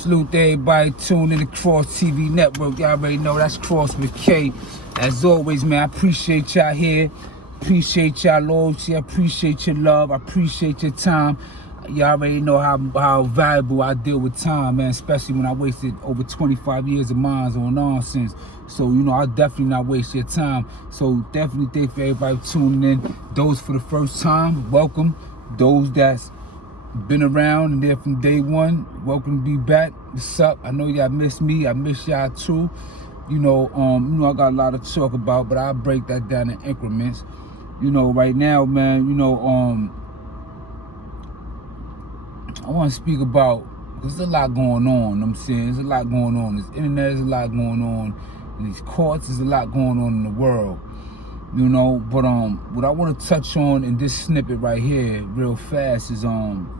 Salute to everybody tuned in the Kross TV network. Y'all already know that's Kross with K. As always, man, I appreciate y'all here. Appreciate y'all loyalty. I appreciate your love. I appreciate your time. Y'all already know how valuable I deal with time, man, especially when I wasted over 25 years of mine on nonsense. So, you know, I'll definitely not waste your time. So definitely thank for everybody tuning in. Those for the first time, welcome. Those that's been around and there from day one, welcome to be back. What's up? I know y'all miss me. I miss y'all too. You know, I got a lot to talk about, but I'll break that down in increments. You know, right now, man, you know, I want to speak about, there's a lot going on, you know what I'm saying? There's a lot going on. This internet, there's a lot going on. In these courts, there's a lot going on in the world. You know, but what I want to touch on in this snippet right here, real fast, is on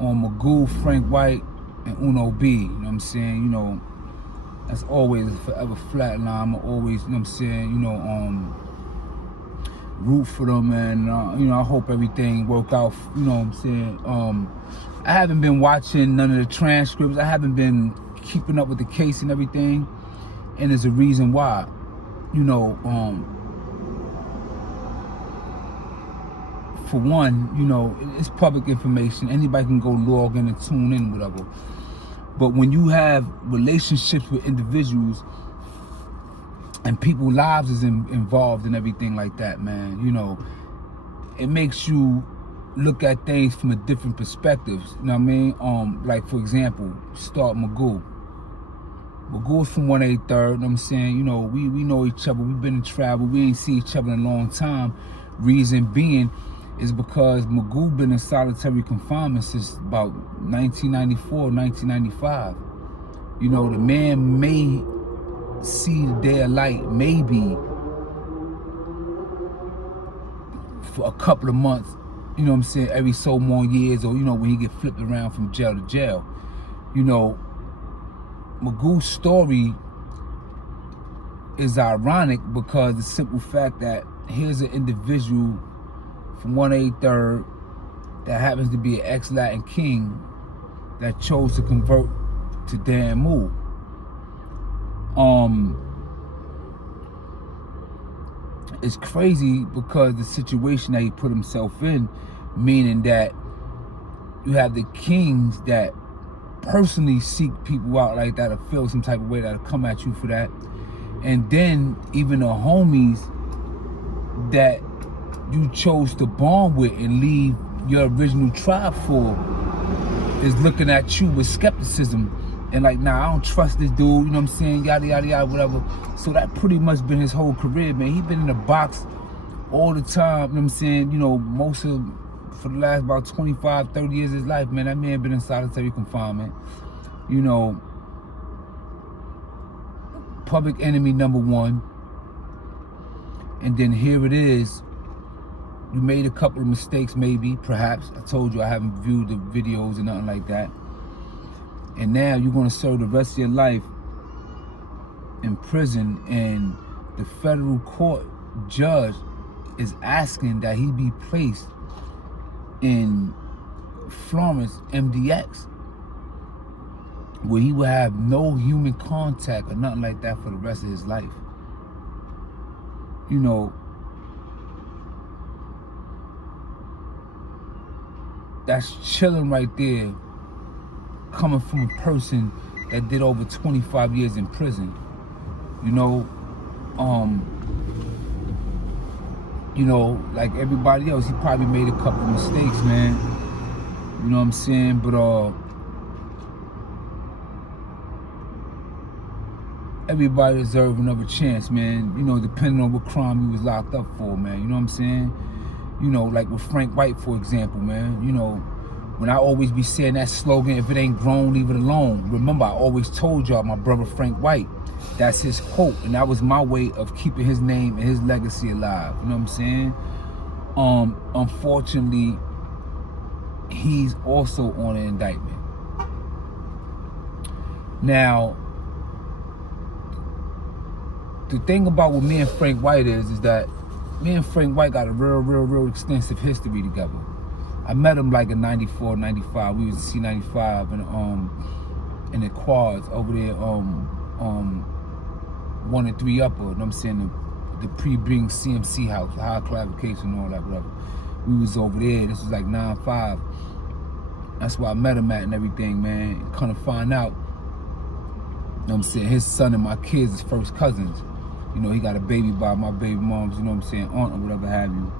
Magoo, Frank White, and Uno B. You know what I'm saying? You know, that's always a forever flatline. I'm always, you know what I'm saying, you know, root for them, and you know, I hope everything work out, you know what I'm saying. I haven't been watching none of the transcripts. I haven't been keeping up with the case and everything, and there's a reason why. You know, for one, you know, it's public information. Anybody can go log in and tune in, whatever. But when you have relationships with individuals and people's lives is involved and everything like that, man, you know, it makes you look at things from a different perspective. You know what I mean? Like, for example, start Magoo. Magoo's from 183rd, you know what I'm saying? You know, we know each other. We've been in travel. We ain't seen each other in a long time. Reason being is because Magoo been in solitary confinement since about 1994, 1995. You know, the man may see the day of light maybe for a couple of months, you know what I'm saying, every so more years, or, you know, when he get flipped around from jail to jail. You know, Magoo's story is ironic because the simple fact that here's an individual from 183rd that happens to be an ex-Latin king that chose to convert to Magoo. It's crazy because the situation that he put himself in, meaning that you have the kings that personally seek people out like that, or feel some type of way that'll come at you for that, and then even the homies that you chose to bond with and leave your original tribe for is looking at you with skepticism and like, nah, I don't trust this dude, you know what I'm saying, yada yada yada, whatever. So that pretty much been his whole career, man. He been in the box all the time, you know what I'm saying, you know, for the last about 25, 30 years of his life, man. That man been in solitary confinement. You know, public enemy number one. And then here it is. You made a couple of mistakes, maybe, perhaps. I told you I haven't viewed the videos and nothing like that. And now you're going to serve the rest of your life in prison, and the federal court judge is asking that he be placed in Florence, MDX, where he will have no human contact or nothing like that for the rest of his life. You know, that's chilling right there, coming from a person that did over 25 years in prison. You know, like everybody else, he probably made a couple of mistakes, man. You know what I'm saying? But everybody deserves another chance, man. You know, depending on what crime he was locked up for, man. You know what I'm saying? You know, like with Frank White, for example, man. You know, when I always be saying that slogan, if it ain't grown, leave it alone. Remember, I always told y'all my brother Frank White, that's his quote, and that was my way of keeping his name and his legacy alive. You know what I'm saying? Unfortunately, he's also on an indictment. Now, the thing about what me and Frank White is that me and Frank White got a real extensive history together. I met him like in 94, 95. We was in C95 in the quads over there, 1 and 3 upper, you know what I'm saying, the pre-bring CMC house, high clarification and all that, whatever. We was over there, this was like 9-5. That's where I met him at and everything, man. Kind of find out, you know what I'm saying, his son and my kids is first cousins. You know, he got a baby by my baby mom's, you know what I'm saying, aunt or whatever have you.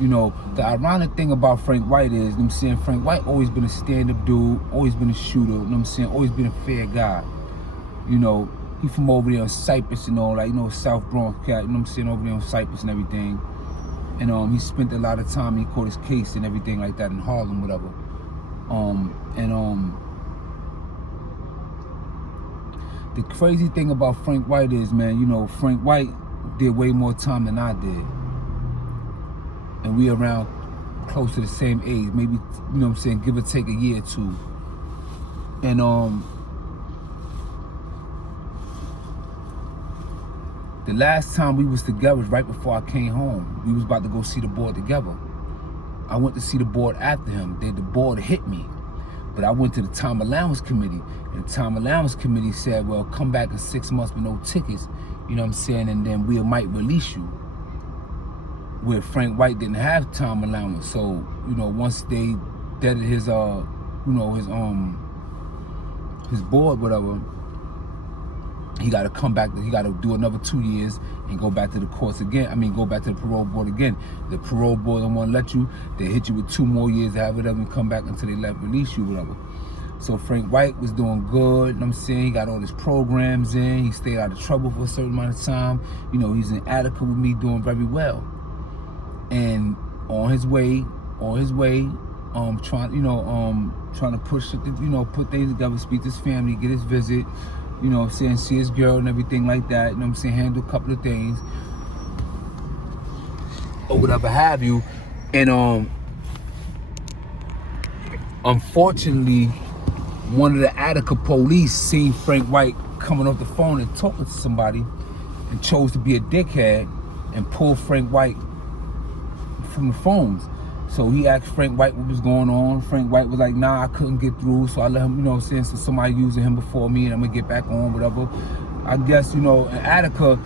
You know, the ironic thing about Frank White is, you know what I'm saying, Frank White always been a stand-up dude, always been a shooter, you know what I'm saying, always been a fair guy. You know, he from over there on Cypress and all that, you know, South Bronx cat, you know what I'm saying, over there on Cypress and everything. And he spent a lot of time, he caught his case and everything like that in Harlem, whatever. The crazy thing about Frank White is, man, you know, Frank White did way more time than I did. And we around close to the same age, maybe, you know what I'm saying, give or take a year or two. And the last time we was together was right before I came home. We was about to go see the board together. I went to see the board after him. The board hit me. But I went to the time allowance committee, and the time allowance committee said, well, come back in 6 months with no tickets, you know what I'm saying, and then we might release you. Where Frank White didn't have time allowance. So, you know, once they deaded his you know, his board, whatever, he gotta come back, he gotta do another 2 years and go back to the courts again. I mean, go back to the parole board again. The parole board don't wanna let you, they hit you with 2 more years to have it up and come back until they release you, whatever. So Frank White was doing good, you know what I'm saying? He got all his programs in, he stayed out of trouble for a certain amount of time. You know, he's in Attica with me doing very well. And on his way, trying to push, you know, put things together, speak to his family, get his visit, you know what I'm saying, see his girl and everything like that, you know what I'm saying, handle a couple of things, or whatever have you. And unfortunately, one of the Attica police seen Frank White coming off the phone and talking to somebody and chose to be a dickhead and pulled Frank White from the phones. So he asked Frank White what was going on. Frank White was like, nah, I couldn't get through. So I let him, you know what I'm saying, so somebody using him before me and I'm gonna get back on, whatever. I guess, you know, in Attica,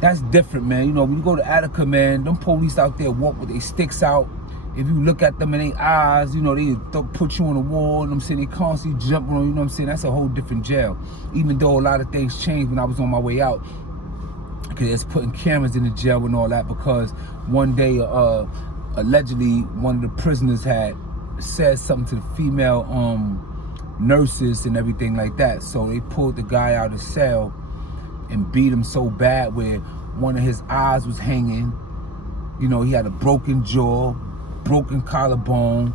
that's different, man. You know, when you go to Attica, man, them police out there walk with their sticks out. If you look at them in their eyes, you know, they put you on the wall, you know what I'm saying, they constantly jumping on you, you know what I'm saying, that's a whole different jail. Even though a lot of things changed when I was on my way out, because it's putting cameras in the jail and all that, because one day, allegedly, one of the prisoners had said something to the female nurses and everything like that. So they pulled the guy out of the cell and beat him so bad where one of his eyes was hanging. You know, he had a broken jaw, broken collarbone,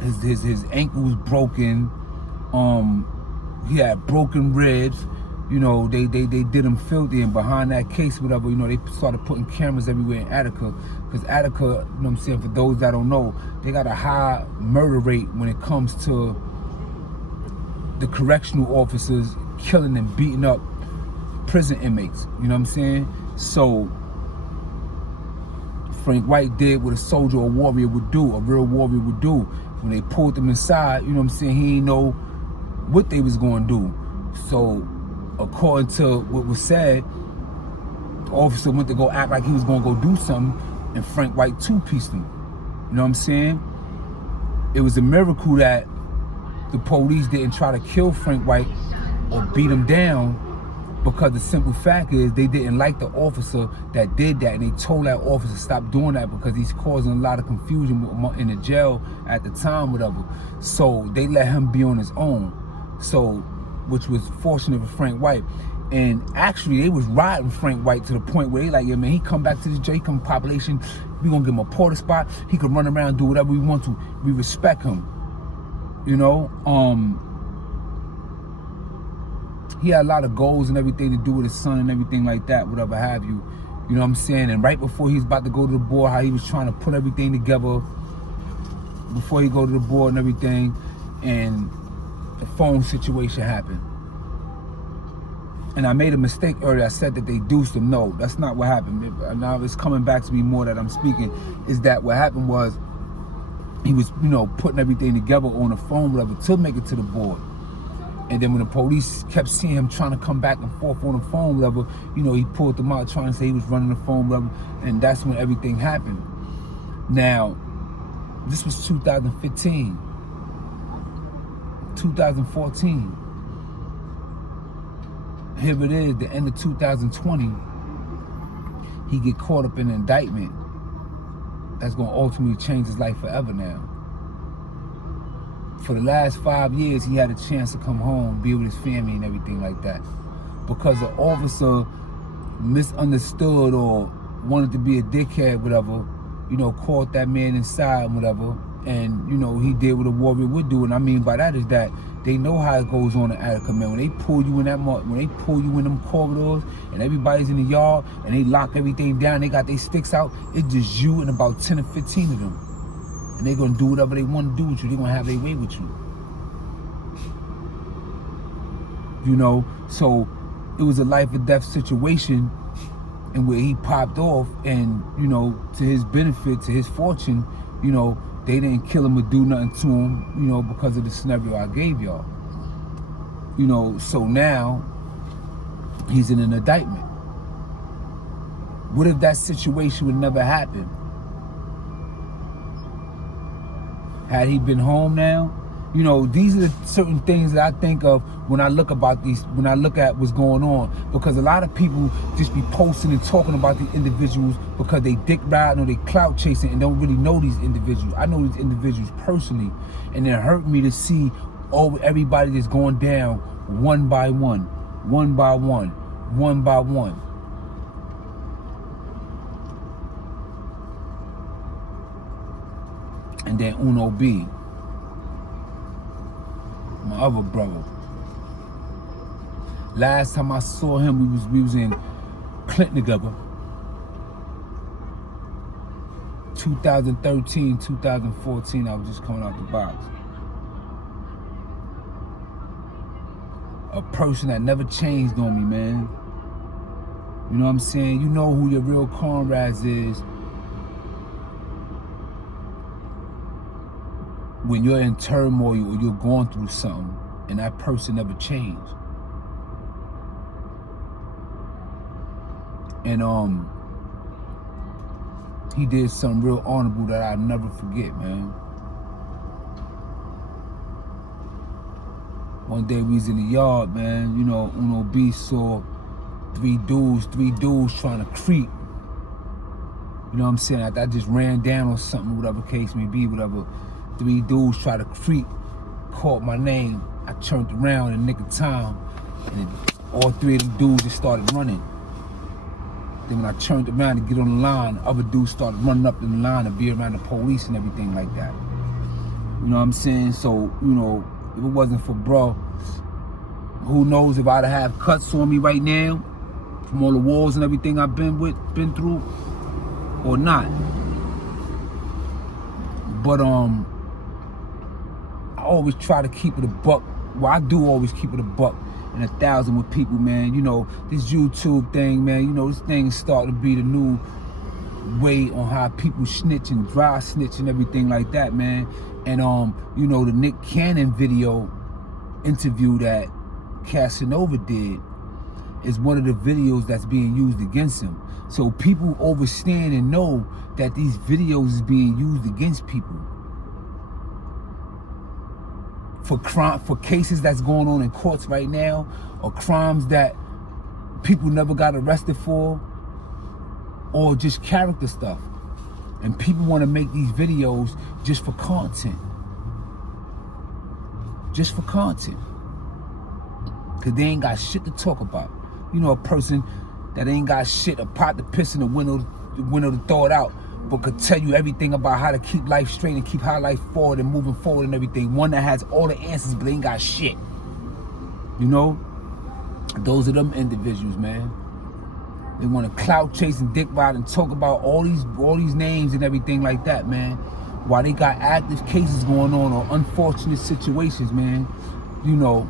his ankle was broken, he had broken ribs. You know, they did him filthy, and behind that case, whatever, you know, they started putting cameras everywhere in Attica, because Attica, you know what I'm saying, for those that don't know, they got a high murder rate when it comes to the correctional officers killing and beating up prison inmates, you know what I'm saying? So Frank White did what a soldier or warrior would do, a real warrior would do. When they pulled him inside, you know what I'm saying, he didn't know what they was going to do. So according to what was said, the officer went to go act like he was going to go do something, and Frank White two-pieced him. You know what I'm saying? It was a miracle that the police didn't try to kill Frank White or beat him down, because the simple fact is they didn't like the officer that did that, and they told that officer stop doing that because he's causing a lot of confusion in the jail at the time, whatever. So they let him be on his own. So, which was fortunate for Frank White. And actually, they was riding Frank White to the point where they like, yeah, man, he come back to this jail, he come population, we gonna give him a porter spot, he could run around and do whatever we want to. We respect him, you know? He had a lot of goals and everything to do with his son and everything like that, whatever have you. You know what I'm saying? And right before he was about to go to the board, how he was trying to put everything together before he go to the board and everything, and the phone situation happened. And I made a mistake earlier. I said that they deuced him. No, that's not what happened. Now it's coming back to me more that I'm speaking, is that what happened was he was, you know, putting everything together on the phone, whatever, to make it to the board. And then when the police kept seeing him trying to come back and forth on the phone, whatever, you know, he pulled them out trying to say he was running the phone, whatever, and that's when everything happened. Now, this was 2015, 2014. Here it is, the end of 2020, he get caught up in an indictment that's gonna ultimately change his life forever now. For the last 5 years, he had a chance to come home, be with his family and everything like that. Because the officer misunderstood or wanted to be a dickhead, whatever, you know, caught that man inside, whatever, and, you know, he did what a warrior would do. And I mean by that is that they know how it goes on in Attica, man. When they pull you in when they pull you in them corridors and everybody's in the yard and they lock everything down, they got their sticks out, it's just you and about 10 or 15 of them. And they're gonna do whatever they want to do with you. They're gonna have their way with you. You know, so it was a life or death situation and where he popped off, and, you know, to his benefit, to his fortune, you know, they didn't kill him or do nothing to him, you know, because of the scenario I gave y'all. You know, so now he's in an indictment. What if that situation would never happen? Had he been home now? You know, these are the certain things that I think of when I look when I look at what's going on. Because a lot of people just be posting and talking about these individuals because they dick riding or they clout chasing and don't really know these individuals. I know these individuals personally, and it hurt me to see everybody that's going down one by one, one by one, one by one. And then Uno B, my other brother. Last time I saw him, we was in Clinton together. 2013, 2014, I was just coming out the box. A person that never changed on me, man. You know what I'm saying? You know who your real comrades is when you're in turmoil or you're going through something and that person never changed. And he did something real honorable that I'll never forget, man. One day we was in the yard, man, you know, Uno B saw three dudes trying to creep. You know what I'm saying? I just ran down or something, whatever case may be, whatever. 3 dudes tried to creep, caught my name. I turned around in the nick of time, and all 3 of them dudes just started running. Then when I turned around to get on the line, other dudes started running up in the line to be around the police and everything like that. You know what I'm saying? So, you know, if it wasn't for bro, who knows if I'd have cuts on me right now from all the wars and everything I've been through, or not. But I always try to keep it a buck. Well, I do always keep it a buck and 1,000 with people, man. You know, this YouTube thing, man, you know, this thing is starting to be the new way on how people snitch and dry snitch and everything like that, man. And, you know, the Nick Cannon video interview that Casanova did is one of the videos that's being used against him. So people understand and know that these videos is being used against people. For crime, for cases that's going on in courts right now, or crimes that people never got arrested for, or just character stuff. And people want to make these videos just for content. Just for content. Because they ain't got shit to talk about. You know, a person that ain't got shit, a pot to piss in the window to throw it out, but could tell you everything about how to keep life straight and keep how life forward and moving forward and everything. One that has all the answers, but they ain't got shit. You know? Those are them individuals, man. They want to clout chase and dick ride and talk about all these names and everything like that, man. While they got active cases going on or unfortunate situations, man. You know,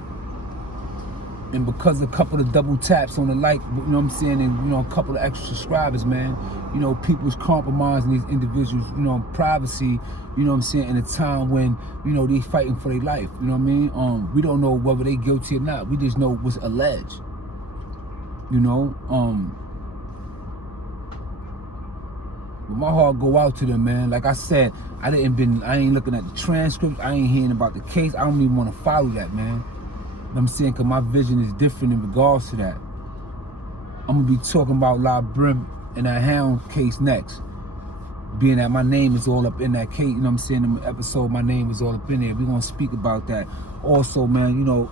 And because of a couple of double taps on the like, you know what I'm saying, and, you know, a couple of extra subscribers, man, you know, people's compromising these individuals, you know, privacy, you know what I'm saying, in a time when, you know, they fighting for their life, you know what I mean? We don't know whether they guilty or not. We just know what's alleged, you know? But my heart go out to them, man. Like I said, I ain't looking at the transcripts. I ain't hearing about the case. I don't even want to follow that, man. You know what I'm saying? Because my vision is different in regards to that. I'm going to be talking about La Brim and that Hound case next. Being that my name is all up in that case, you know what I'm saying? In the episode, my name is all up in there. We're going to speak about that. Also, man, you know,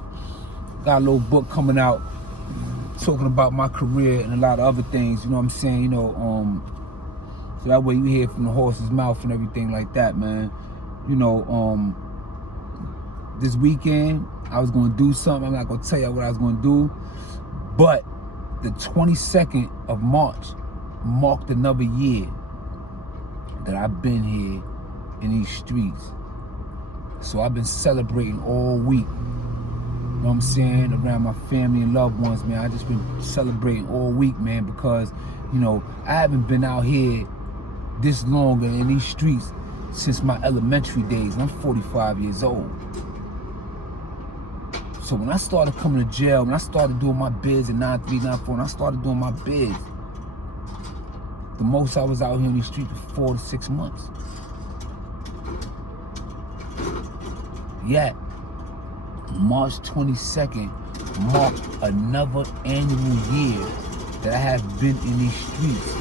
got a little book coming out talking about my career and a lot of other things, you know what I'm saying? You know, so that way you hear from the horse's mouth and everything like that, man. You know, this weekend, I was going to do something. I'm not going to tell you what I was going to do. But the 22nd of March marked another year that I've been here in these streets. So I've been celebrating all week. You know what I'm saying? Around my family and loved ones, man. I just been celebrating all week, man, because, you know, I haven't been out here this long in these streets since my elementary days. And I'm 45 years old. So when I started coming to jail, when I started doing my bids in 93, 94, and I started doing my bids, the most I was out here in these streets was 4 to 6 months. Yet, March 22nd marked another annual year that I have been in these streets.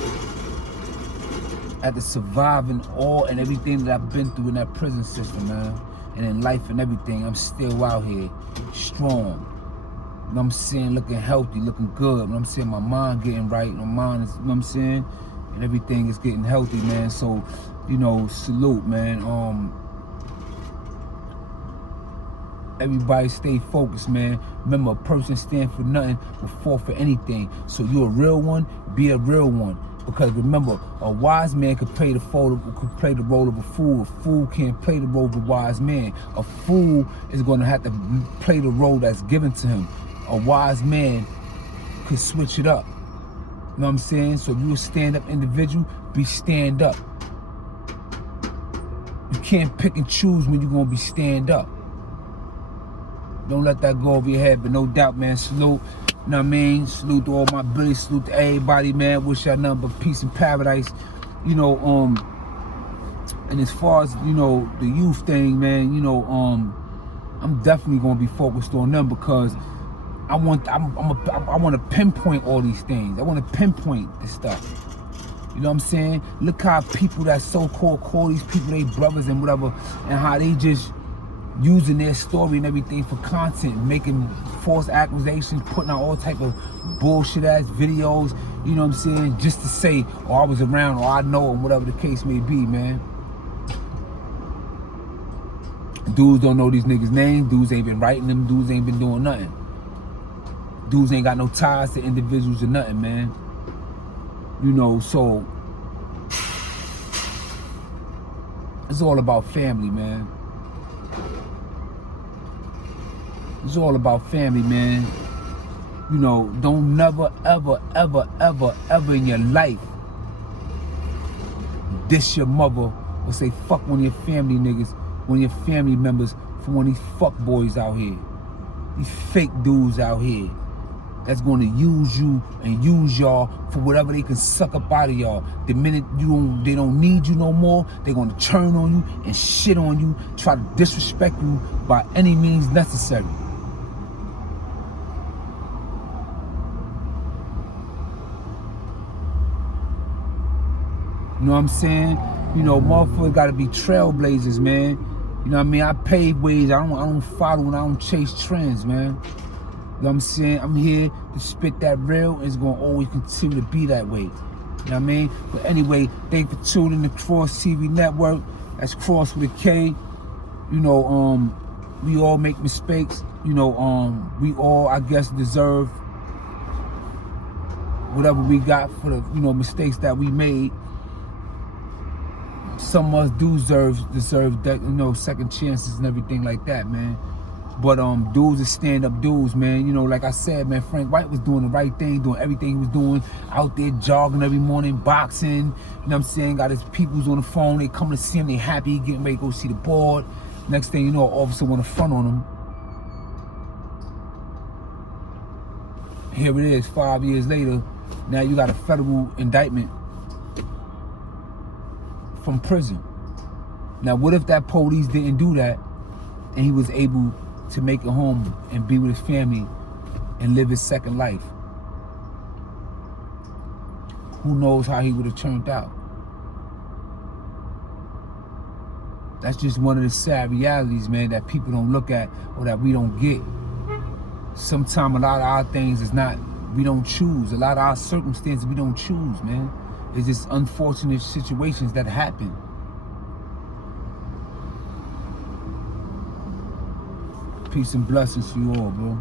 After surviving all and everything that I've been through in that prison system, man, and in life and everything, I'm still out here, strong. You know what I'm saying? Looking healthy, looking good. You know what I'm saying? My mind getting right. My mind is, you know what I'm saying? And everything is getting healthy, man. So, you know, salute, man. Everybody stay focused, man. Remember, a person stand for nothing will fall for anything. So you're a real one, be a real one. Because remember, a wise man could play the role of a fool. A fool can't play the role of a wise man. A fool is going to have to play the role that's given to him. A wise man could switch it up. You know what I'm saying? So if you're a stand-up individual, be stand up. You can't pick and choose when you're going to be stand up. Don't let that go over your head, but no doubt, man, salute. You know what I mean? Salute to all my buddies, salute to everybody, man. Wish y'all nothing but peace and paradise. You know, and as far as, you know, the youth thing, man, you know, I'm definitely gonna be focused on them because I want to pinpoint all these things. I want to pinpoint this stuff. You know what I'm saying? Look how people that so-called call these people they brothers and whatever, and how they just using their story and everything for content, making false accusations, putting out all type of bullshit ass videos, you know what I'm saying, just to say, oh, I was around, or I know, and whatever the case may be, man. Dudes don't know these niggas' names, dudes ain't been writing them, dudes ain't been doing nothing. Dudes ain't got no ties to individuals or nothing, man. You know, so it's all about family, man. It's all about family, man. You know, don't never, ever, ever, ever, ever in your life diss your mother or say fuck one of your family niggas, one of your family members for one of these fuck boys out here. These fake dudes out here that's gonna use you and use y'all for whatever they can suck up out of y'all. The minute they don't need you no more, they're gonna turn on you and shit on you, try to disrespect you by any means necessary. You know what I'm saying? You know, motherfuckers gotta be trailblazers, man. You know what I mean? I pave ways. I don't follow and I don't chase trends, man. You know what I'm saying? I'm here to spit that real, and it's gonna always continue to be that way. You know what I mean? But anyway, thanks for tuning in to Kross TV Network. That's Kross with a K. You know, we all make mistakes. You know, we all, I guess, deserve whatever we got for the, you know, mistakes that we made. Some of us do deserve that, you know, second chances and everything like that, man. But dudes is stand-up dudes, man. You know, like I said, man, Frank White was doing the right thing, doing everything he was doing, out there jogging every morning, boxing, you know what I'm saying? Got his peoples on the phone, they come to see him, they happy, getting ready to go see the board. Next thing you know, an officer want to front on him. Here it is, 5 years later. Now you got a federal indictment from prison. Now, what if that police didn't do that and he was able to make it home and be with his family and live his second life? Who knows how he would have turned out? That's just one of the sad realities, man, that people don't look at or that we don't get. Sometimes a lot of our things is not, we don't choose. A lot of our circumstances we don't choose, man. It's just unfortunate situations that happen. Peace and blessings to you all, bro.